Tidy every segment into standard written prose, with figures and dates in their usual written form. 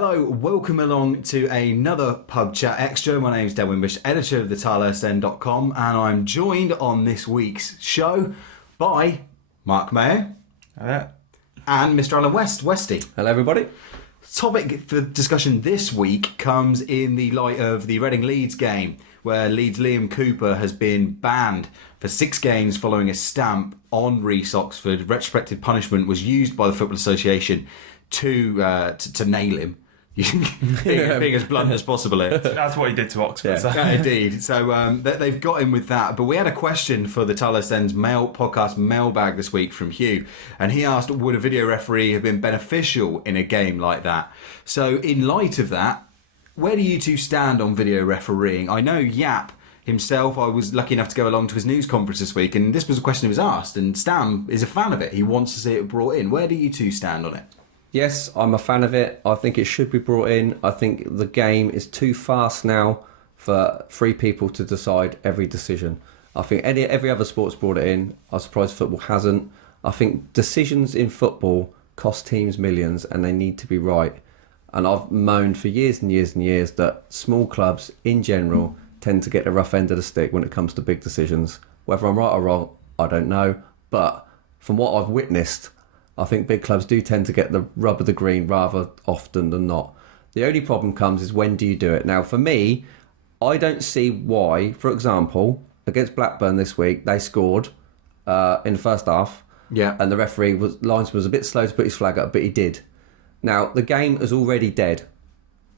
Hello, welcome along to another Pubchat Extra. My name is Dan Wimbish, editor of the TileSN.com, and I'm joined on this week's show by Mark Mayo and Mr. Alan Westy. Hello, everybody. Topic for discussion this week comes in the light of the Reading Leeds game, where Leeds' Liam Cooper has been banned for 6 games following a stamp on Reece Oxford. Retrospective punishment was used by the Football Association to nail him. being as blunt as possible here. That's what he did to Oxford. Yeah. So. Indeed. So they've got him with that. But we had a question for the TileSN's podcast mailbag this week from Hugh, and he asked, would a video referee have been beneficial in a game like that? So in light of that, where do you two stand on video refereeing? I know Yap himself, I was lucky enough to go along to his news conference this week, and this was a question he was asked, and Stam is a fan of it. He wants to see it brought in. Where do you two stand on it? Yes, I'm a fan of it. I think it should be brought in. I think the game is too fast now for 3 people to decide every decision. I think every other sport's brought it in. I'm surprised football hasn't. I think decisions in football cost teams millions and they need to be right. And I've moaned for years and years and years that small clubs in general tend to get the rough end of the stick when it comes to big decisions. Whether I'm right or wrong, I don't know. But from what I've witnessed, I think big clubs do tend to get the rub of the green rather often than not. The only problem comes is when do you do it? Now, for me, I don't see why, for example, against Blackburn this week, they scored in the first half. Yeah. And the linesman was a bit slow to put his flag up, but he did. Now, the game is already dead.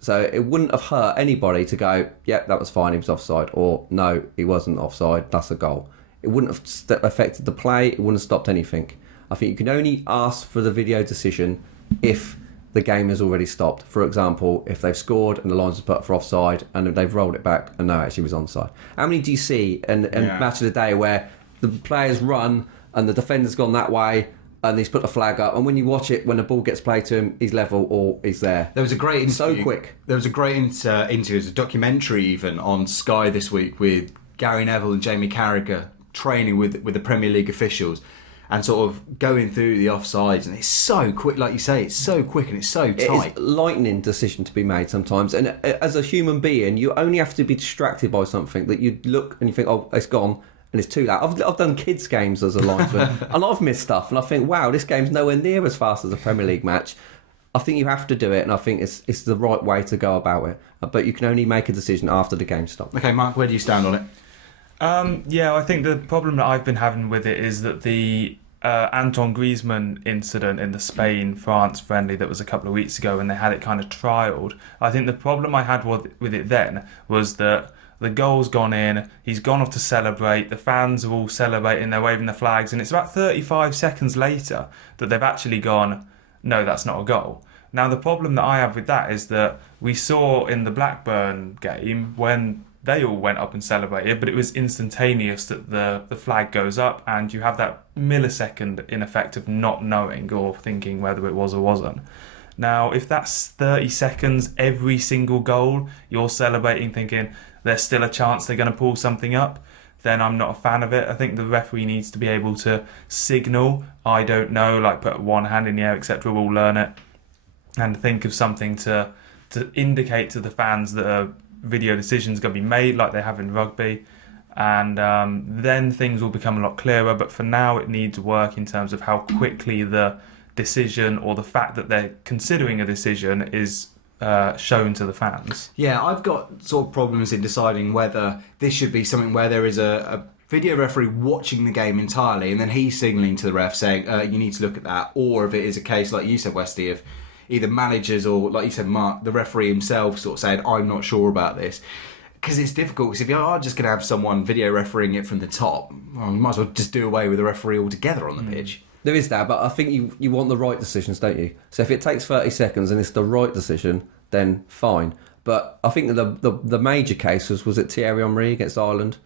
So it wouldn't have hurt anybody to go, yep, that was fine, he was offside. Or, no, he wasn't offside, that's a goal. It wouldn't have affected the play, it wouldn't have stopped anything. I think you can only ask for the video decision if the game has already stopped. For example, if they've scored and the lines are put for offside and they've rolled it back and no, actually was onside. How many do you see in match of the day where the player's run and the defender's gone that way and he's put the flag up, and when you watch it, when the ball gets played to him, he's level or he's there. There was a great interview. So quick. There was a great interview, it was a documentary even on Sky this week with Gary Neville and Jamie Carragher training with the Premier League officials and sort of going through the offsides, and it's so quick, like you say, it's so quick and it's so tight. It's a lightning decision to be made sometimes, and as a human being, you only have to be distracted by something that you look and you think, oh, it's gone, and it's too late. I've done kids' games as a linesman, and I've missed stuff, and I think, wow, this game's nowhere near as fast as a Premier League match. I think you have to do it, and I think it's the right way to go about it. But you can only make a decision after the game stops. Okay, Mark, where do you stand on it? I think the problem that I've been having with it is that the Anton Griezmann incident in the Spain-France friendly that was a couple of weeks ago when they had it kind of trialled, I think the problem I had with it then was that the goal's gone in, he's gone off to celebrate, the fans are all celebrating, they're waving the flags, and it's about 35 seconds later that they've actually gone, no, that's not a goal. Now, the problem that I have with that is that we saw in the Blackburn game when they all went up and celebrated, but it was instantaneous that the flag goes up and you have that millisecond in effect of not knowing or thinking whether it was or wasn't. Now, if that's 30 seconds every single goal, you're celebrating thinking there's still a chance they're going to pull something up, then I'm not a fan of it. I think the referee needs to be able to signal, I don't know, like put one hand in the air, etc. We'll learn it, and think of something to indicate to the fans that a video decisions going to be made like they have in rugby, and then things will become a lot clearer. But for now, it needs work in terms of how quickly the decision or the fact that they're considering a decision is shown to the fans. Yeah, I've got sort of problems in deciding whether this should be something where there is a video referee watching the game entirely and then he's signalling to the ref saying, you need to look at that, or if it is a case, like you said, Westy, of either managers or, like you said, Mark, the referee himself sort of saying, I'm not sure about this. Because it's difficult, because if you are just going to have someone video refereeing it from the top, well, you might as well just do away with the referee altogether on the pitch. There is that, but I think you want the right decisions, don't you? So if it takes 30 seconds and it's the right decision, then fine. But I think that the major case was it Thierry Henry against Ireland?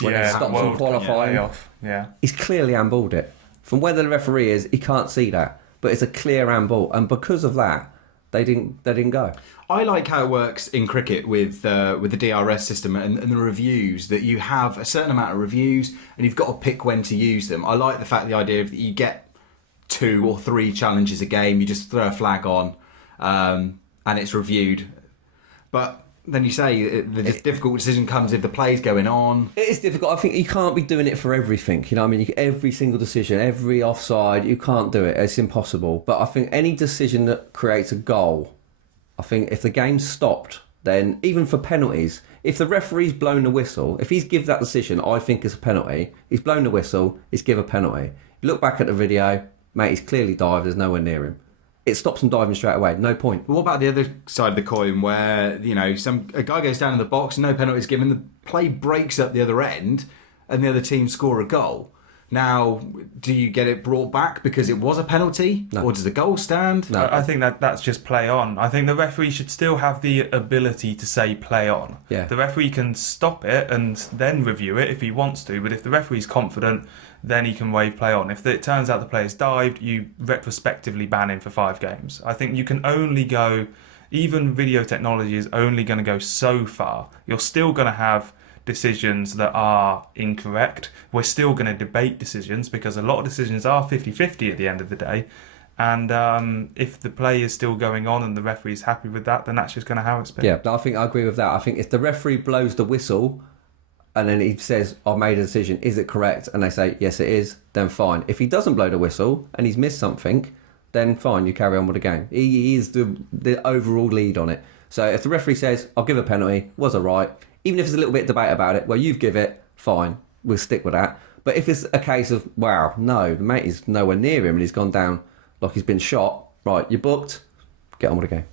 When he stopped from qualifying. Yeah. He's clearly handballed it. From where the referee is, he can't see that. But it's a clear handball. And because of that, they didn't go. I like how it works in cricket with the DRS system and the reviews, that you have a certain amount of reviews and you've got to pick when to use them. I like the idea of that you get 2 or 3 challenges a game, you just throw a flag on, and it's reviewed. But then you say the difficult decision comes if the play's going on. It is difficult. I think you can't be doing it for everything. You know what I mean? Every single decision, every offside, you can't do it. It's impossible. But I think any decision that creates a goal, I think if the game's stopped, then even for penalties, if the referee's blown the whistle, if he's give that decision, I think it's a penalty. He's blown the whistle, he's give a penalty. You look back at the video, mate, he's clearly dived, there's nowhere near him. It stops him diving straight away, no point. But what about the other side of the coin where, you know, a guy goes down in the box, no penalty is given, the play breaks up the other end and the other team score a goal. Now, do you get it brought back because it was a penalty? No. Or does the goal stand? No. I think that's just play on. I think the referee should still have the ability to say play on. Yeah. The referee can stop it and then review it if he wants to, but if the referee's confident, then he can wave play on. If it turns out the player's dived, you retrospectively ban him for 5 games. I think you can only go, even video technology is only going to go so far. You're still going to have decisions that are incorrect. We're still going to debate decisions because a lot of decisions are 50-50 at the end of the day. And if the play is still going on and the referee's happy with that, then that's just going to how it's been. Yeah, I think I agree with that. I think if the referee blows the whistle and then he says, I've made a decision, is it correct? And they say, yes, it is, then fine. If he doesn't blow the whistle and he's missed something, then fine, you carry on with the game. He is the overall lead on it. So if the referee says, I'll give a penalty, was it right? Even if there's a little bit of debate about it, well, you've give it, fine, we'll stick with that. But if it's a case of, wow, no, the mate is nowhere near him and he's gone down like he's been shot, right, you're booked, get on with the game.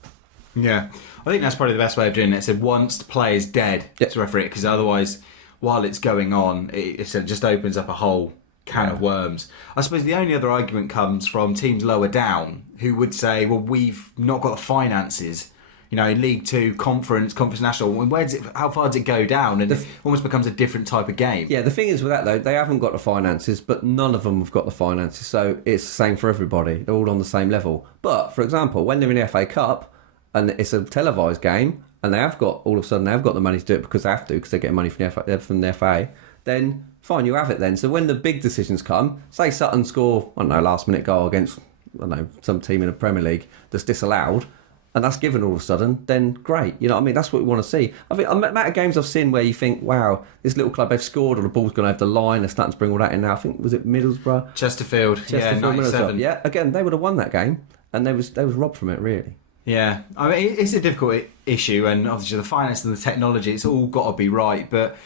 Yeah, I think that's probably the best way of doing it. So once the play is dead, to referee it, because otherwise, while it's going on, it just opens up a whole can of worms. I suppose the only other argument comes from teams lower down who would say, well, we've not got the finances. You know, in League 2, Conference National, how far does it go down? And it almost becomes a different type of game. Yeah, the thing is with that, though, they haven't got the finances, but none of them have got the finances, so it's the same for everybody. They're all on the same level. But, for example, when they're in the FA Cup, and it's a televised game, and they have got, all of a sudden, they've got the money to do it because they have to, because they're getting money from the FA, then fine, you have it then. So when the big decisions come, say Sutton score, I don't know, last-minute goal against, I don't know, some team in the Premier League that's disallowed, and that's given all of a sudden, then great. You know what I mean? That's what we want to see. I think the amount of games I've seen where you think, wow, this little club, they've scored, or the ball's gone over the line, they're starting to bring all that in now. I think, was it Middlesbrough? Chesterfield, yeah, 97. Yeah, again, they would have won that game, and they was robbed from it, really. Yeah, I mean, it's a difficult issue, and obviously the finance and the technology, it's all got to be right. But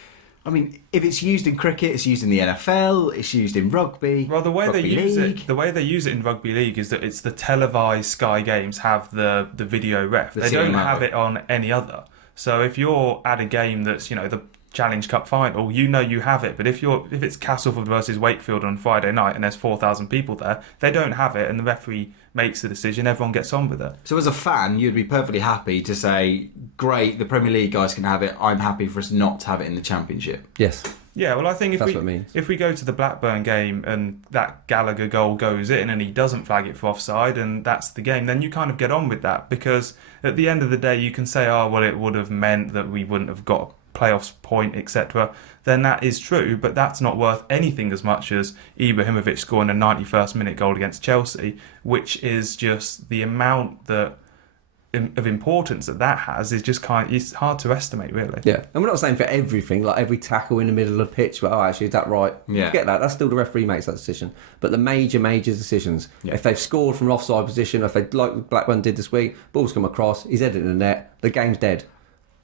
I mean, if it's used in cricket, it's used in the NFL, it's used in rugby. Well, the way they use it in rugby league is that it's the televised Sky Games have the video ref. They don't have it on any other. So if you're at a game that's, you know, the Challenge Cup final, you know you have it. But if it's Castleford versus Wakefield on Friday night and there's 4,000 people there, they don't have it, and the referee makes the decision, everyone gets on with it. So as a fan, you'd be perfectly happy to say, great, the Premier League guys can have it, I'm happy for us not to have it in the Championship. Yes. Yeah, well, I think if we go to the Blackburn game and that Gallagher goal goes in and he doesn't flag it for offside and that's the game, then you kind of get on with that, because at the end of the day you can say, oh, well, it would have meant that we wouldn't have got a playoffs point, etc. Then that is true, but that's not worth anything as much as Ibrahimovic scoring a 91st minute goal against Chelsea, which is just the amount of importance that has is just it's hard to estimate, really. Yeah, and we're not saying for everything, like every tackle in the middle of the pitch, but actually, is that right? Yeah. Forget that. That's still the referee makes that decision. But the major decisions, if they've scored from an offside position, or if they, like Blackburn did this week, ball's come across, he's headed in the net, the game's dead.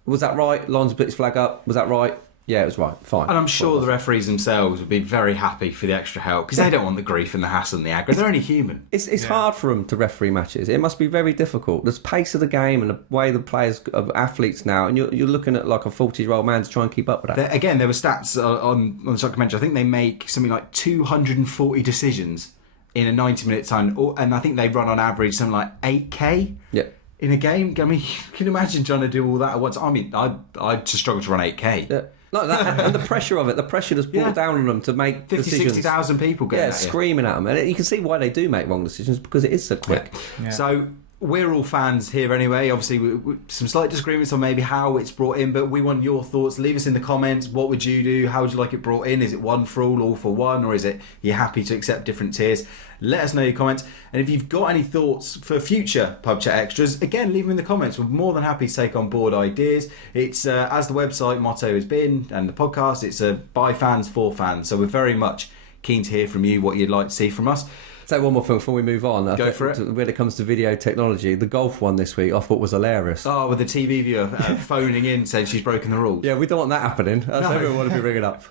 Was that right? Lines put his flag up. Was that right? Yeah, it was right. Fine. And I'm sure the referees themselves would be very happy for the extra help, because they don't want the grief and the hassle and the aggro. They're only human. It's hard for them to referee matches. It must be very difficult. The pace of the game and the way the players are athletes now, and you're looking at like a 40-year-old man to try and keep up with that. Again, there were stats on the documentary. I think they make something like 240 decisions in a 90-minute time, and I think they run on average something like 8K. Yeah. In a game. I mean, can you imagine trying to do all that at once? I mean, I'd just struggle to run 8K. Yeah. Like that, and the pressure of it, the pressure that's brought down on them to make 50, decisions. 60,000 people getting at you. Screaming at them. And you can see why they do make wrong decisions, because it is so quick. Yeah. So we're all fans here anyway. Obviously, some slight disagreements on maybe how it's brought in, but we want your thoughts. Leave us in the comments. What would you do? How would you like it brought in? Is it one for all for one, or is it you're happy to accept different tiers? Let us know your comments. And if you've got any thoughts for future Pub Chat extras, again, leave them in the comments. We're more than happy to take on board ideas. It's, as the website motto has been, and the podcast, it's by fans for fans. So we're very much keen to hear from you what you'd like to see from us. Say one more thing before we move on. Go for it. When it comes to video technology, the golf one this week I thought was hilarious. Oh, with the TV viewer phoning in saying she's broken the rules. Yeah, we don't want that happening. That's No. everyone want to be ringing up.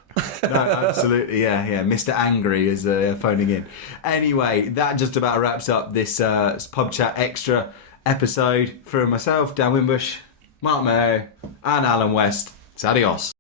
No, absolutely, yeah. Mr. Angry is phoning in. Anyway, that just about wraps up this Pub Chat Extra episode. For myself, Dan Wimbush, Mark Mayo, and Alan West. It's adios.